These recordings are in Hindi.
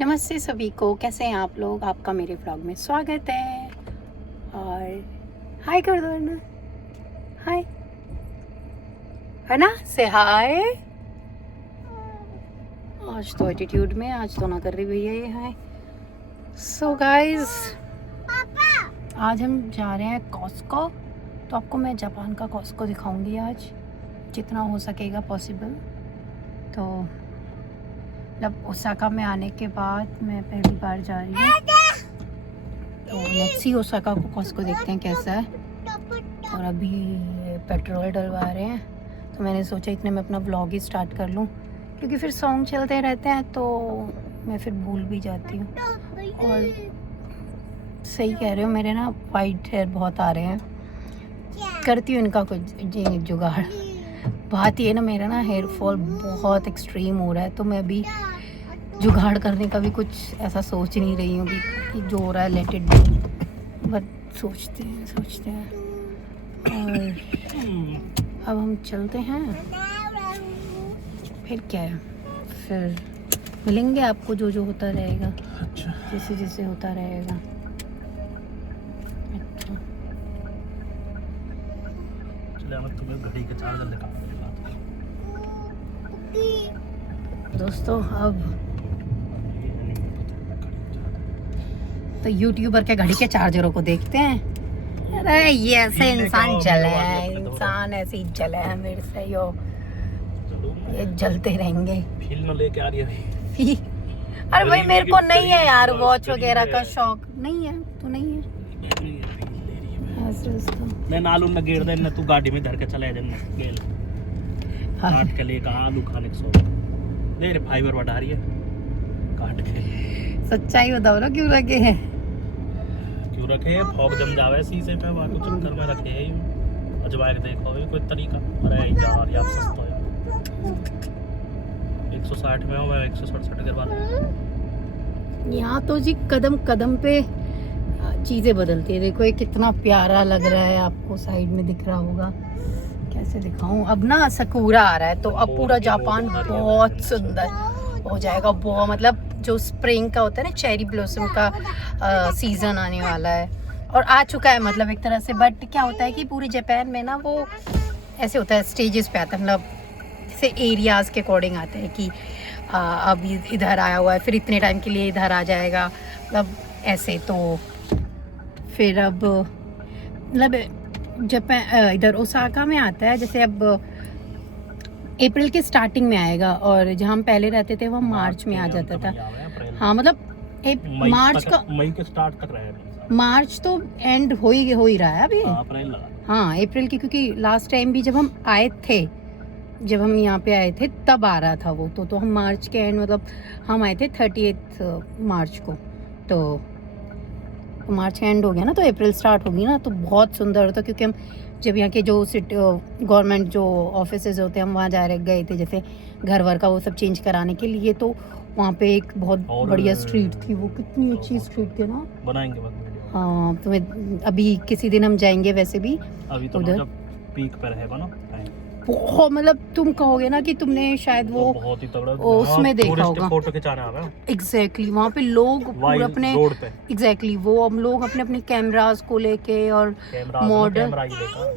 नमस्ते सभी को, कैसे हैं आप लोग। आपका मेरे व्लॉग में स्वागत है। और हाय कर दो ना, हाय है ना, से हाय। आज तो एटीट्यूड में, आज तो ना कर रही भैया ये हाय। सो गाइस, आज हम जा रहे हैं कॉस्को। तो आपको मैं जापान का कॉस्को दिखाऊंगी आज, जितना हो सकेगा पॉसिबल। तो मतलब ओसाका में आने के बाद मैं पहली बार जा रही हूँ, तो लेट्स सी ओसाका को कॉस्को देखते हैं कैसा है। और अभी पेट्रोल डलवा रहे हैं, तो मैंने सोचा इतने में अपना ब्लॉग ही स्टार्ट कर लूँ, क्योंकि फिर सॉन्ग चलते रहते हैं तो मैं फिर भूल भी जाती हूँ। और सही कह रहे हो, मेरे ना वाइट हेयर बहुत आ रहे हैं, करती हूँ इनका कुछ जुगाड़। बात ये ना, मेरा ना हेयर फॉल बहुत एक्सट्रीम हो रहा है, तो मैं अभी जुगाड़ करने का भी कुछ ऐसा सोच नहीं रही हूँ कि जो हो रहा है लेट इट बी। बट सोचते हैं। और अब हम चलते हैं, फिर क्या है, फिर मिलेंगे आपको जो जो होता रहेगा। अच्छा, जैसे होता रहेगा। अच्छा, तुम्हें घड़ी के चार्जर लेकर दोस्तों, अब तो यूट्यूबर के घड़ी के चार्जरों को देखते हैं। अरे ये ऐसे इंसान जले हैं, इंसान ऐसे ही जले हैं मेरे से, ये जलते रहेंगे। फिल्म लेके आ रही है। अरे भाई, मेरे को नहीं है यार वॉच वगैरह का शौक, नहीं है तो नहीं है। मैं नालू न गेड़ दे, तू गाड़ी में धर के चले जाना गेल काट के लेकर आलू खाने के सो ले रे। फाइबर बढ़ा रही है काट के। सच्चाई बताओ ना, क्यों रखे हैं? क्यों रखे हैं? फॉग जम जावे शीशे पे, बाकी चक्कर में रखे हैं। अजवाइन देखो ये कोई तरीका। अरे यार ये आप सस्ता है। 160 में हो, मैं 167 के बाद। यहाँ तो जी कदम कदम पे चीजें बदलती है। देखो ये कितना प्यारा लग रहा है, आपको साइड में दिख रहा होगा। कैसे दिखाऊं? अब ना सकूरा आ रहा है, तो अब पूरा जापान बहुत सुंदर हो जाएगा। बहुत मतलब जो स्प्रिंग का होता है ना, चेरी ब्लॉसम का सीजन आने वाला है, और आ चुका है मतलब एक तरह से। बट क्या होता है कि पूरे जापान में ना वो ऐसे होता है, स्टेजेस पे आता है, मतलब जैसे एरियाज के अकॉर्डिंग आते हैं कि अब इधर आया हुआ है, फिर इतने टाइम के लिए इधर आ जाएगा, मतलब ऐसे। तो फिर अब मतलब जापान इधर ओसाका में आता है, जैसे अब अप्रैल के स्टार्टिंग में आएगा, और जहाँ हम पहले रहते थे वो मार्च में आ जाता था। हाँ मतलब मार्च का, मई के स्टार्ट तक रहेगा। मार्च तो एंड हो ही रहा है अभी। अप्रैल लगा। हाँ अप्रैल की, क्योंकि लास्ट टाइम भी जब हम आए थे, जब हम यहाँ पे आए थे तब आ रहा था वो। तो हम मार्च के एंड, मतलब हम आए थे 30 मार्च को, तो मार्च एंड हो गया ना, तो अप्रैल स्टार्ट होगी ना, तो बहुत सुंदर होता। क्योंकि हम जब यहाँ के जो सिटी गवर्नमेंट जो ऑफिसेज होते हैं, हम वहाँ गए थे, जैसे घर वर का वो सब चेंज कराने के लिए, तो वहाँ पे एक बहुत बढ़िया स्ट्रीट थी। वो कितनी अच्छी स्ट्रीट थी ना, बनाएंगे। हाँ, तो अभी किसी दिन हम जाएंगे वैसे भी। अभी तो उधर पीक पर है ना, बहुत, मतलब तुम कहोगे ना कि तुमने शायद वो बहुत ही तगड़ा उसमें देखा होगा। फोटो खिंचाने आ रहा है। एग्जैक्टली, वहाँ पे लोग पूरे अपने एग्जैक्टली वो हम लोग अपने कैमरास को लेके, और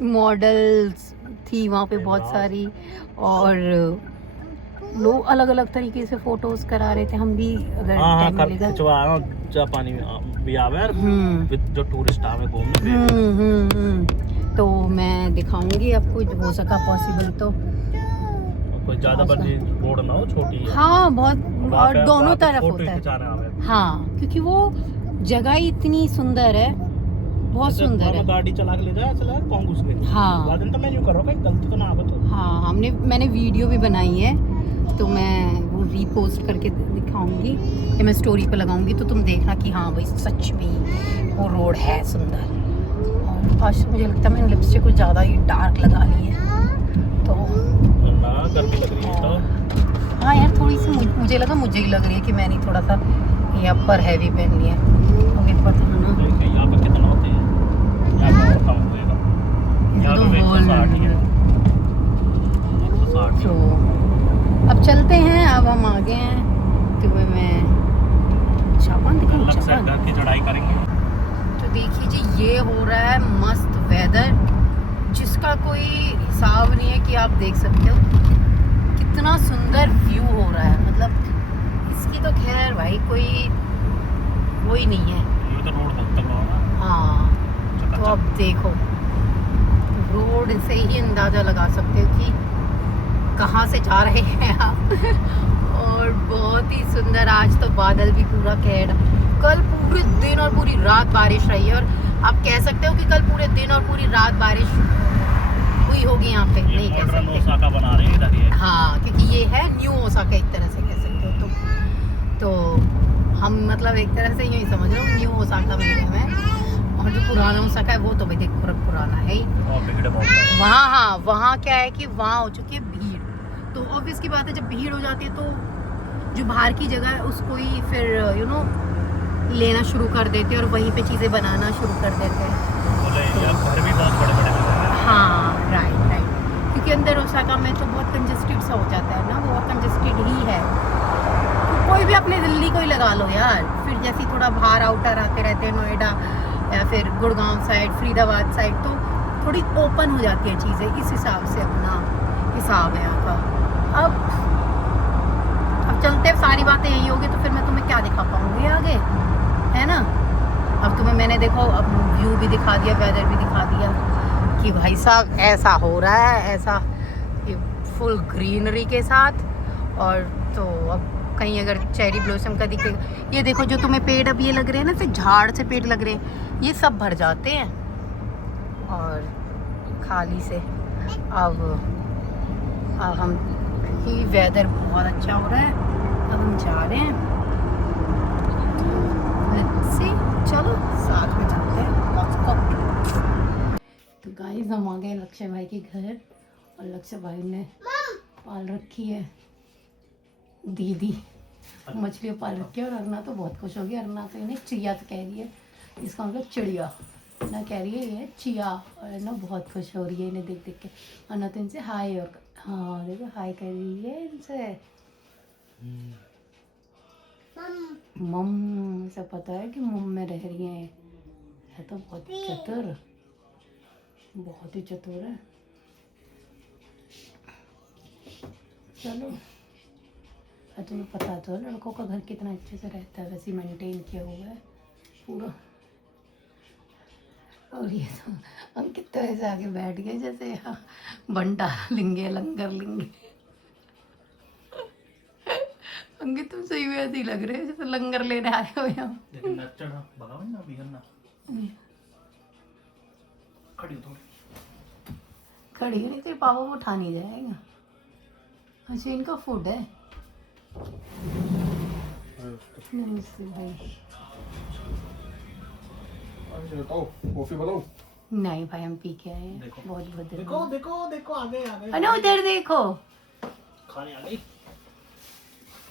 मॉडल्स थी वहाँ पे बहुत सारी, और लोग अलग अलग तरीके से फोटोज करा रहे थे। हम भी अगर टाइम मिलेगा जापानी भी आवे जो टूरिस्ट आवे घूमने, तो मैं दिखाऊंगी आपको, हो सका पॉसिबल तो। कोई ज्यादा बड़ी रोड ना हो, छोटी है। हाँ बहुत, और दोनों तरफ होता है। हाँ, क्योंकि वो जगह ही इतनी सुंदर है, बहुत सुंदर है। गाड़ी चला के ले जाए चला कौन घुस गई। हाँ तो मेन्यू करो, कहीं गलती तो ना आवे तो। हाँ, मैंने वीडियो भी बनाई है, तो मैं वो रीपोस्ट करके दिखाऊंगी, या मैं स्टोरी पे लगाऊंगी, तो तुम देखना कि हाँ भाई सच में वो रोड है सुंदर। और आज मुझे लगता है मैंने लिपस्टिक कुछ ज़्यादा ही डार्क लगा ली है, तो गर्मी लग रही है तो। हाँ यार, थोड़ी सी मुझे ही लग रही है कि मैंने थोड़ा सा ये अपर हैवी पहन लिया। अभी पता ना यहाँ पे कितना होते हैं, यहाँ पे कम होएगा, यहाँ पे 160 है। तो अब चलते हैं, अब हम आ गए हैं, तो मैं ये हो रहा है मस्त वेदर, जिसका कोई हिसाब नहीं है। कि आप देख सकते हो कितना सुंदर व्यू हो रहा है। मतलब इसकी तो खैर भाई कोई नहीं है। ये तो रोड बहुत तगड़ा होगा। हाँ, तो अब देखो रोड से ही अंदाजा लगा सकते हो कि कहाँ से जा रहे हैं आप। और बहुत ही सुंदर, आज तो बादल भी पूरा कहर। कल पूरे दिन और पूरी रात बारिश रही है, और आप कह सकते हो कि कल पूरे दिन और पूरी रात बारिश हुई होगी यहाँ पे। नहीं कह सकते, ओसाका बना रहे हैं इधर ये। हाँ, क्योंकि ये है न्यू ओसाका, एक तरह से कह सकते हो। तो हम मतलब एक तरह से यही समझ रहे हो न्यू ओसाका में है। और जो पुराना ओसाका है वो तो भाई देख पुराना है ही। वहाँ, हाँ, वहाँ क्या है कि वहाँ हो चुकी है भीड़। तो ऑब्वियस की बात है, जब भीड़ हो जाती है तो जो बाहर की जगह है उसको ही फिर लेना शुरू कर देते हैं और वहीं पे चीज़ें बनाना शुरू कर देते हैं। घर भी बहुत बड़े-बड़े हैं। हाँ, राइट। क्योंकि अंदर ओसाका में तो बहुत कंजेस्टेड सा हो जाता है ना, वो कंजेस्टेड ही है। तो कोई भी अपने दिल्ली को ही लगा लो यार। फिर जैसे थोड़ा बाहर आउटर आते रहते हैं, नोएडा या फिर गुड़गांव साइड, फरीदाबाद साइड, तो थोड़ी ओपन हो जाती है चीज़ें। इस हिसाब से अपना हिसाब है यहाँ का। अब चलते सारी बातें यही होगी, तो फिर मैं तुम्हें क्या दिखा पाऊँगी आगे, है ना। अब तुम्हें मैंने देखो अब व्यू भी दिखा दिया, वेदर भी दिखा दिया कि भाई साहब ऐसा हो रहा है, ऐसा फुल ग्रीनरी के साथ। और तो अब कहीं अगर चेरी ब्लॉसम का दिखेगा, ये देखो जो तुम्हें पेड़ अब ये लग रहे हैं ना, फिर झाड़ से पेड़ लग रहे हैं, ये सब भर जाते हैं और खाली से। अब हम ही वेदर बहुत अच्छा हो रहा है, अब हम जा रहे हैं। चलो साथ में चलते हैं। तो गाइस हम आ गए लक्ष्य भाई के घर, और लक्ष्य भाई ने पाल रखी है दीदी, मछलियाँ पाल रखी है। और अरना तो बहुत खुश हो गई। अरना तो इन्हें चिया तो कह रही है, इसका मतलब चिड़िया ना कह रही है, ये चिया। और अरना बहुत खुश हो रही है इन्हें देख देख के। अरना तो इनसे हाय, और हाँ देखो हाय कर रही है इनसे। मम से पता है कि मम में रह रही है तो बहुत चतुर, बहुत ही चतुर है। चलो, तुम्हें पता तो है लड़कों का घर कितना अच्छे से रहता है, वैसे मेंटेन किया हुआ है पूरा। और ये तो अंकित तो ऐसे आगे बैठ गए जैसे यहाँ भंडारा लेंगे, लंगर लेंगे। अंकित तुम सही वैसे ही लग रहे हो जैसे लंगर लेने आए हो यहाँ। खड़ी नहीं, तेरे पापा वो उठा नहीं जाएगा। अच्छा इनका फूड है। नमस्ते भाई। कॉफी बनाओ? नहीं भाई हम पी के आए हैं। बहुत बहुत देखो देखो देखो आगे आगे। अरे उधर देखो, खाने आ गई।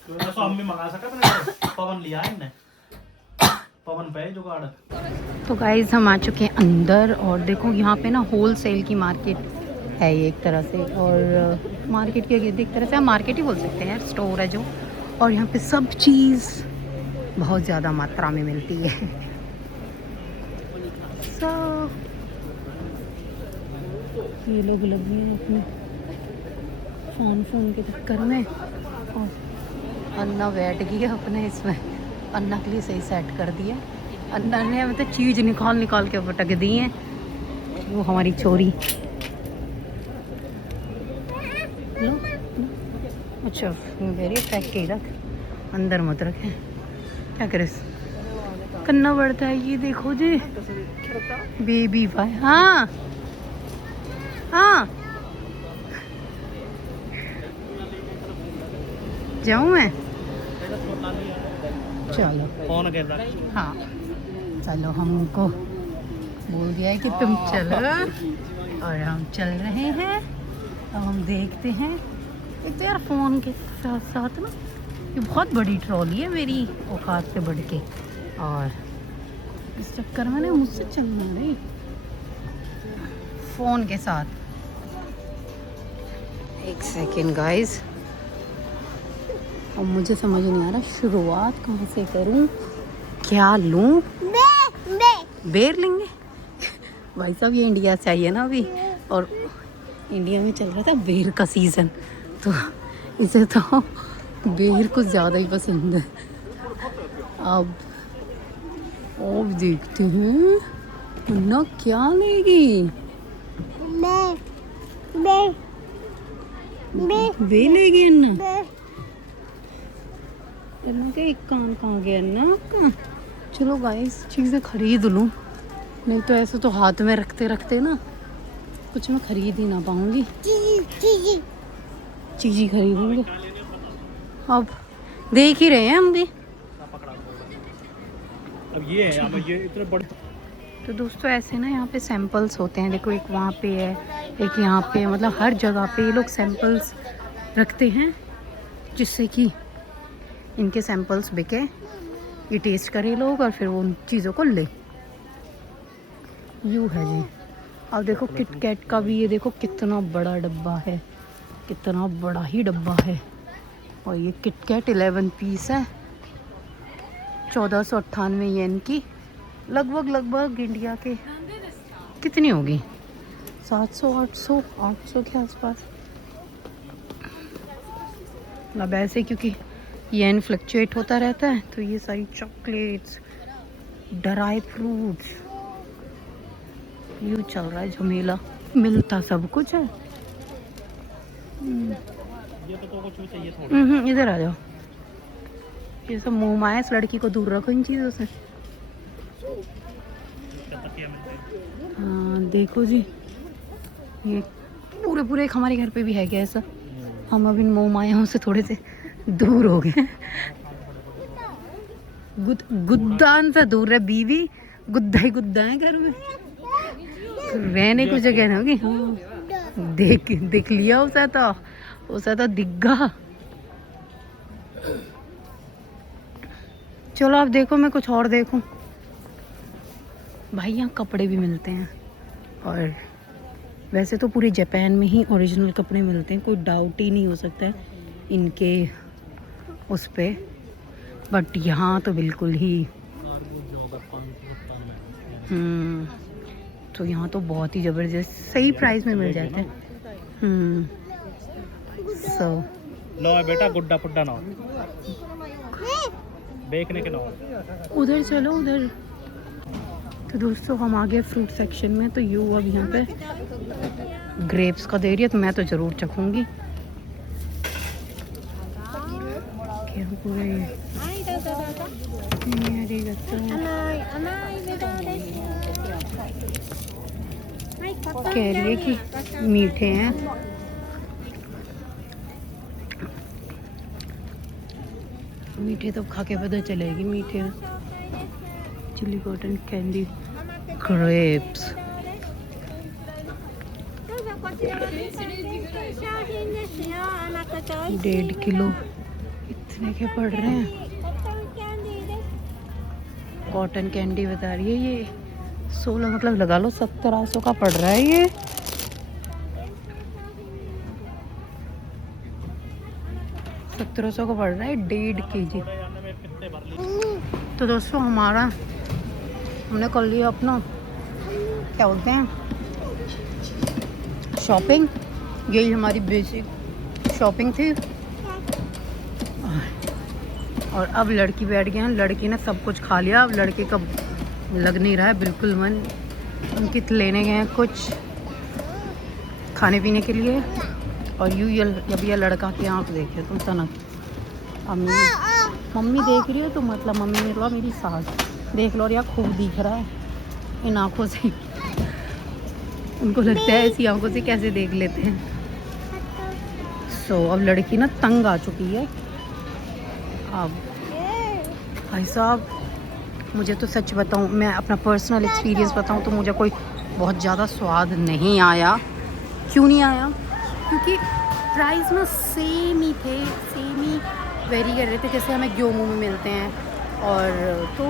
तो हम भी मंगा सकते हैं, पवन लिया है इनने, पवन पे जुगाड़। तो गाइस हम आ चुके हैं अंदर, और देखो यहाँ पे ना होल सेल की मार्केट है ये एक तरह से। और मार्केट की एक तरह से हम मार्केट ही बोल सकते हैं, स्टोर है जो। और यहाँ पे सब चीज़ बहुत ज़्यादा मात्रा में मिलती है। ये लोग लगे हैं अपने फोन के चक्कर में, और अन्ना बैठ गई है अपने इसमें। अन्ना के लिए सही सेट कर दिया। अन्ना ने हमें तो चीज़ निकाल के पटक दी है, वो हमारी चोरी। लो, अच्छा वेरी पैक के रख, अंदर मत रखें। क्या करे, करना पड़ता है। ये देखो जी बेबी भाई। हाँ जाऊँ मैं? चलो फोन कर रहा। हाँ चलो, हमको बोल दिया है कि तुम चलो, और हम चल रहे हैं। अब हम देखते हैं। एक तो यार फ़ोन के साथ साथ ना ये बहुत बड़ी ट्रॉली है मेरी औकात से बढ़ के, और इस चक्कर में ना मुझसे चलना नहीं फ़ोन के साथ। एक सेकेंड गाइस, अब मुझे समझ नहीं आ रहा शुरुआत कहाँ से करूँ, क्या लूँ। बेर लेंगे, भाई साहब ये इंडिया से आई है ना अभी, और इंडिया में चल रहा था बेर का सीज़न, तो इसे तो बेर कुछ ज़्यादा ही पसंद है। अब देखते हैं अन्ना क्या लेगी। बे लेगी अन्ना। अन्ना का एक कान कहाँ गया अन्ना आपका। चलो गाइस चीज़ें खरीद लूँ, नहीं तो ऐसे तो हाथ में रखते रखते ना कुछ मैं खरीद ही ना पाऊंगी। चीज़ी खरीदेंगे, अब देख ही रहे हैं हम भी। अब ये है, अब ये इतने बड़े। तो दोस्तों ऐसे ना यहाँ पे सैंपल्स होते हैं, देखो एक वहाँ पे है, एक यहाँ पे, मतलब हर जगह पे ये लोग सैंपल्स रखते हैं जिससे कि इनके सैंपल्स बिके, ये टेस्ट करे लोग और फिर वो उन चीज़ों को ले। यूँ है जी। अब देखो किट कैट का भी, ये देखो कितना बड़ा डब्बा है, कितना बड़ा ही डब्बा है। और ये किट कैट 11 पीस है, 1498 येन की, लगभग इंडिया के कितनी होगी, 700 800 के आसपास। अब ऐसे क्योंकि येन फ्लक्चुएट होता रहता है तो ये सारी चॉकलेट्स, ड्राई फ्रूट्स, यूँ चल रहा है झमेला, मिलता सब कुछ है। ये तो कुछ भी चाहिए थोड़ा। इधर आ जाओ, ये सब मुँह माया, इस लड़की को दूर रखो इन चीज़ों से। हाँ देखो जी, ये पूरे एक हमारे घर पे भी है क्या ऐसा। हम अब इन मोह मायाओं से थोड़े से दूर हो गए। गुद्दान से दूर है, बीवी गुद्दा ही गुद्दा है घर में, रहने को जगह ना होगी। हाँ देख लिया उसे तो दिग्गा। चलो आप देखो, मैं कुछ और देखूं। भाई यहाँ कपड़े भी मिलते हैं, और वैसे तो पूरे जापान में ही ओरिजिनल कपड़े मिलते हैं, कोई डाउट ही नहीं हो सकता है इनके उस पे, बट यहाँ तो बिल्कुल ही तो यहाँ तो बहुत ही ज़बरदस्त सही प्राइस में मिल जाते हैं। सो लो बेटा गुड्डा पुड्डा ना देखने के ना उधर चलो उधर। तो दोस्तों हम आ गए फ्रूट सेक्शन में, तो यू अब यहाँ पे ग्रेप्स का दे रही है, तो मैं तो ज़रूर चखूँगी। कह रही है कि मीठे हैं। मीठे तो खा के पता चलेगी मीठे। चिली कॉटन कैंडी ग्रेप्स, डेढ़ किलो इतने के पड़ रहे हैं। कॉटन कैंडी बता रही है ये 16, मतलब लगा लो 1700 का पड़ रहा है ये। $1700 का पड़ रहा है 1.5 kg। तो दोस्तों हमने कर लिया अपना, क्या बोलते हैं, शॉपिंग। यही हमारी बेसिक शॉपिंग थी, और अब लड़की बैठ गए हैं। लड़की ने सब कुछ खा लिया, अब लड़के का लग नहीं रहा है बिल्कुल मन। अंकित लेने गए हैं कुछ खाने पीने के लिए, और जब ये लड़का की आँख देखे तुम तनक। मम्मी देख रही है तो मतलब मम्मी मतलब मेरी सास देख लो, और यार खूब दिख रहा है इन आँखों से। उनको लगता है ऐसी आँखों से कैसे देख लेते हैं। अब लड़की ना तंग आ चुकी है। अब भाई साहब मुझे तो सच बताऊं, मैं अपना पर्सनल एक्सपीरियंस बताऊं तो मुझे कोई बहुत ज़्यादा स्वाद नहीं आया। क्यों नहीं आया? क्योंकि प्राइस ना सेम ही वेरी कर रहे थे जैसे हमें ग्योमू में मिलते हैं। और तो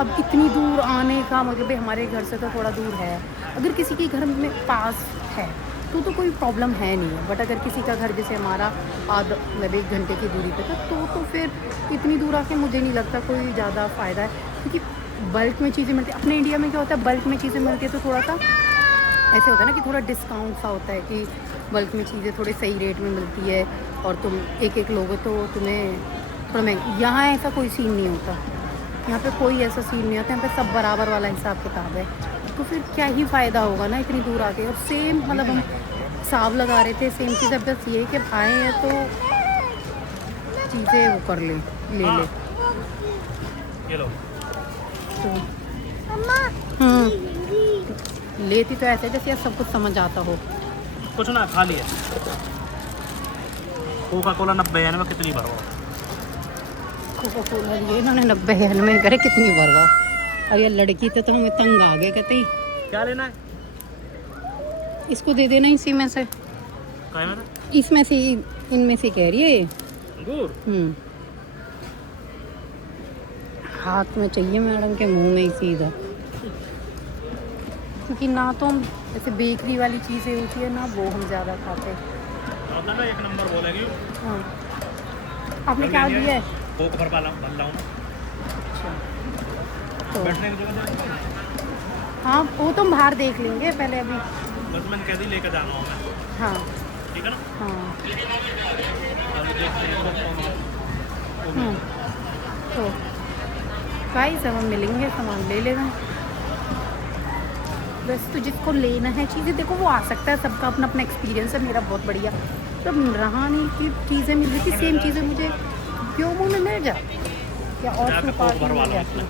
अब इतनी दूर आने का मतलब हमारे घर से तो थोड़ा दूर है। अगर किसी के घर में पास है तो कोई प्रॉब्लम है नहीं है, बट अगर किसी का घर जैसे हमारा मतलब 1 घंटे की दूरी पे था तो फिर इतनी दूर आके मुझे नहीं लगता कोई ज़्यादा फ़ायदा है। क्योंकि बल्क में चीज़ें मिलती है। अपने इंडिया में क्या होता है, बल्क में चीज़ें मिलती है तो थोड़ा सा ऐसे होता है ना कि थोड़ा डिस्काउंट सा होता है कि बल्क में चीज़ें थोड़े सही रेट में मिलती है और तुम एक एक लोगे तो तुम्हें थोड़ा महंगी। यहाँ ऐसा कोई सीन नहीं होता, यहाँ पे कोई ऐसा सीन नहीं होता, यहाँ पे सब बराबर वाला हिसाब किताब है। तो फिर क्या ही फ़ायदा होगा ना इतनी दूर आके। और सेम मतलब हम हिसाब लगा रहे थे, सेम चीज़। अब बस ये कि आए हैं तो चीज़ें वो कर ले ले। ये लो। तो लेती तो ऐसे जैसे सब कुछ समझ आता हो। कुछ ना खा लिया। कोका कोला 90 में कितनी भरवा? कोका कोला लिए इन्होंने 90 में करे कितनी भरवा। और ये लड़की तो हमें तंग आ गए, कहते ही क्या लेना है? इसको दे देना इसी में से। क्या है? इसमें से, इनमें से कह रही है ये। अंगूर? हाथ में चाहिए मैडम के, मुंह में ही सीधा। क्योंकि ना तो हम ऐसे बेकरी वाली चीज़ें होती है ना वो हम ज़्यादा खाते हैं। एक नंबर बोलेगी। हाँ, आपने क्या लिया है? कोक भर लाऊं। तो बैठने की जगह हाँ, वो तो हम बाहर देख लेंगे पहले अभी। बस मैंने कह दी लेकर जाना हूँ मैं। हाँ ठीक है ना? हाँ। तो गाइस अब हम मिलेंगे, सामान ले लेना। बस तो जिसको लेना है चीज़ें, देखो वो आ सकता है, सबका अपना अपना एक्सपीरियंस है। मेरा बहुत बढ़िया, तो रहा नहीं कि चीज़ें मिल रही थी सेम चीज़ें मुझे क्यों मुँह में मिल जाए या और क्यों पार्टी मिल जाती।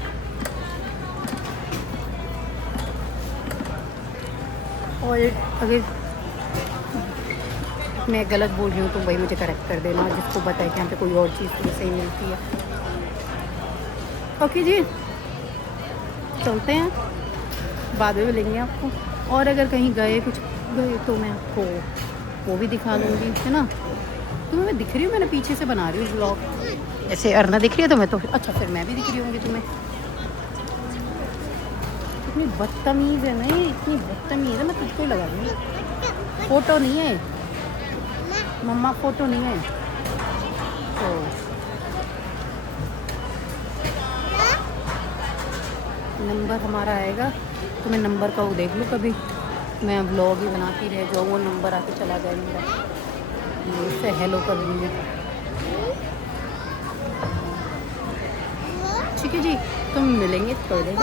और अगर मैं गलत बोल रही हूँ तो भाई मुझे करेक्ट कर देना, जिसको पता है कि यहाँ पे कोई और चीज़ तो सही मिलती है। ओके जी, चलते हैं, बाद में मिलेंगे आपको। और अगर कहीं गए कुछ गए तो मैं आपको वो भी दिखा दूँगी, है ना। तुम्हें मैं दिख रही हूँ, मैंने पीछे से बना रही हूँ ब्लॉग। ऐसे अर्ना दिख रही है तुम्हें तो अच्छा, फिर मैं भी दिख रही होंगी तुम्हें। इतनी बदतमीज़ है ना ये, इतनी बदतमीज़ है, मैं तुझको ही लगा दूँगी। फ़ोटो नहीं है मम्मा, फ़ोटो नहीं है। तो नंबर हमारा आएगा तो मैं नंबर का वो देख लूँ कभी, मैं व्लॉग ही बनाती रह जाऊँ, वो नंबर आके चला जाए मेरा, इससे हेलो कर दूँगी। ठीक है जी, तो मिलेंगे थोड़ी देर।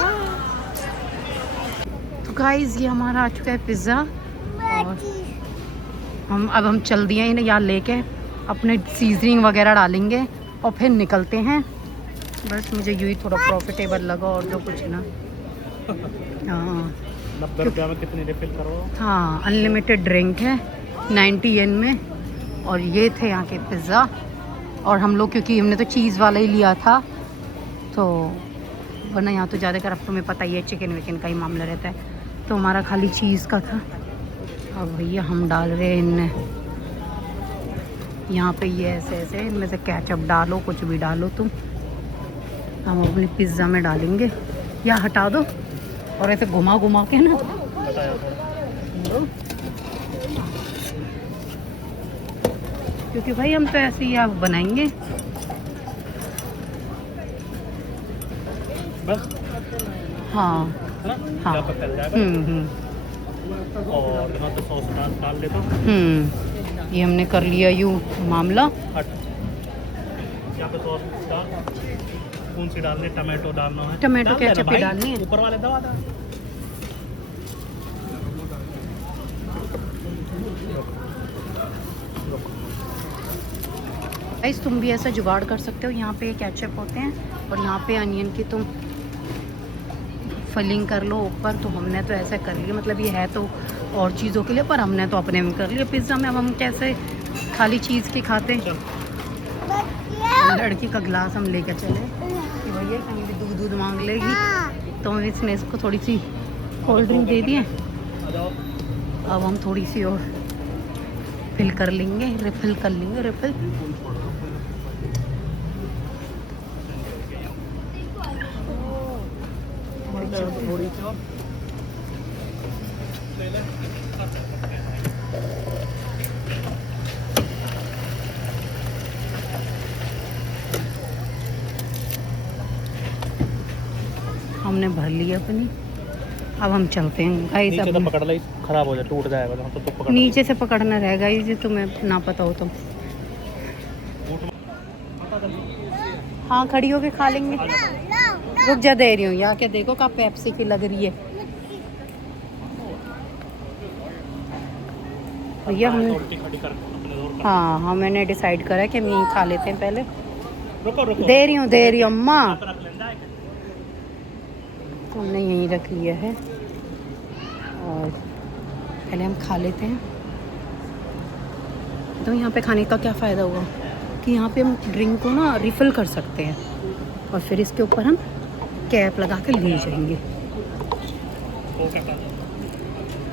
तो गाइस ये हमारा आ चुका है पिज़्ज़ा, और हम चल दिए हैं यहाँ लेके, अपने सीजनिंग वगैरह डालेंगे और फिर निकलते हैं। बस मुझे यूँ ही थोड़ा प्रॉफिटेबल लगा और जो कुछ ना। हाँ 90 रुपये में कितनी रिफिल करो? हाँ, अनलिमिटेड ड्रिंक है 90 येन में। और ये थे यहाँ के पिज़्ज़ा, और हम लोग क्योंकि हमने तो चीज़ वाला ही लिया था, तो वरना यहाँ तो ज़्यादातर अब तुम्हें पता ही है चिकन विकन का ही मामला रहता है, तो हमारा खाली चीज़ का था। अब भैया हम डाल रहे हैं इनमें, यहाँ पे ये ऐसे ऐसे इनमें से केचप डालो, कुछ भी डालो तुम। हम अपने पिज़्ज़ा में डालेंगे, या हटा दो और ऐसे घुमा घुमा के ना, क्योंकि भाई हम तो ऐसे ही आप बनाएंगे बस। हाँ हाँ। और यहाँ पे सॉस डाल लेता हूँ। ये हमने कर लिया यूँ मामला। यहाँ पे सॉस कौन सी डालनी? टमाटो डालना है, टमाटो केचप भी डालनी है। ऊपर वाले दवा था। गाइस तुम भी ऐसा जुगाड़ कर सकते हो, यहाँ पे केचप होते हैं और यहाँ पे अनियन की तुम फिलिंग कर लो ऊपर। तो हमने तो ऐसा कर लिया, मतलब ये है तो और चीज़ों के लिए, पर हमने तो अपने में कर लिया पिज़्ज़ा में। अब हम कैसे खाली चीज़ के खाते हैं। लड़की का गिलास हम लेकर चले कि भैया कहीं भी दूध दूध मांग लेगी, तो हम इसने इसको थोड़ी सी कोल्ड ड्रिंक दे दिए। अब हम थोड़ी सी और फिल कर लेंगे, रिफिल कर लेंगे, रिफिल। थोड़ी सी और हमने भर ली अपनी। अब हम चलते हैं गाइस। नीचे तो अब पकड़ ले, खराब हो जाए, टूट जाएगा तो पकड़ नीचे से पकड़ना रहेगा ये, तुम्हें ना पता हो तो। हाँ खड़ी होके खा लेंगे। रुक जा, दे रही हूँ। यहाँ के देखो का पेप्सी की लग रही है भैया। हमने हाँ मैंने डिसाइड करा कि हम यहीं खा लेते हैं पहले। दे रही हूँ अम्मा। हमने यहीं रख लिया है और पहले हम खा लेते हैं। तो यहाँ पे खाने का क्या फ़ायदा हुआ कि यहाँ पे हम ड्रिंक को ना रिफ़िल कर सकते हैं और फिर इसके ऊपर हम कैप लगा के ले जाएंगे।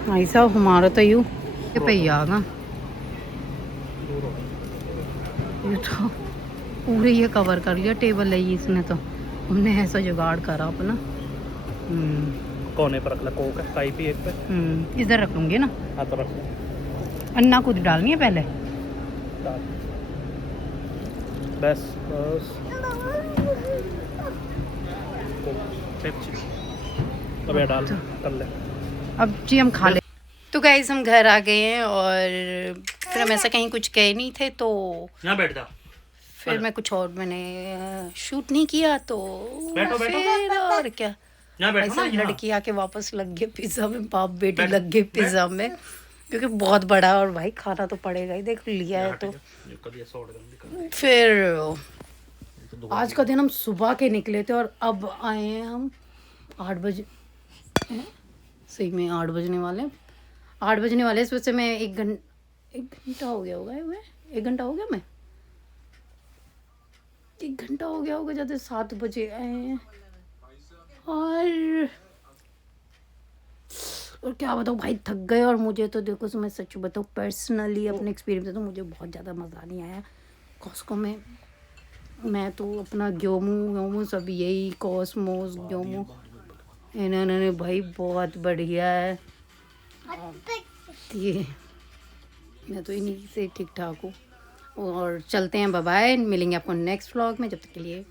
भाई साहब हमारा तो यूँ पे ही आगा, ये तो पूरे ये कवर कर लिया टेबल है इसने। तो हमने ऐसा जुगाड़ करा अपना। कोने पर रख ला कोक है, चाय पी एक पे। इधर रख लूँगी ना। हाँ तो रख। अन्ना खुद डालनी है पहले। बस बस अब डाल कर ले। अब जी हम खा ले। तो गाइस हम घर आ गए हैं और फिर हम ऐसा कहीं कुछ गए नहीं थे तो यहाँ बैठ जा। फिर मैं कुछ और मैंने शूट नहीं किया तो बैठो, फिर बैठो। और क्या ऐसा लड़की आके वापस लग गई पिज्ज़ा में, बाप बेटी लग गई पिज्ज़ा में क्योंकि बहुत बड़ा और भाई खाना तो पड़ेगा ही, देख लिया है तो। फिर आज का दिन हम सुबह के निकले थे और अब आए हैं हम 8 बजे। सही में 8 बजने वाले हैं, 8 बजने वाले। इस वजह से मैं 1 घंटा हो गया होगा। मैं 1 घंटा हो गया, मैं 1 घंटा हो गया होगा जब 7 बजे आए हैं। और क्या बताऊँ भाई, थक गए। और मुझे तो देखो मैं सच बताऊँ पर्सनली अपने एक्सपीरियंस तो मुझे बहुत ज़्यादा मज़ा नहीं आया कॉस्को में। मैं तो अपना ग्योमू सब यही कॉस्मोस ग्योमू इन्होंने भाई बहुत बढ़िया है। ये मैं तो इन्हीं से ठीक ठाक हूँ। और चलते हैं, बाय बाय, मिलेंगे आपको नेक्स्ट व्लॉग में। जब तक के लिए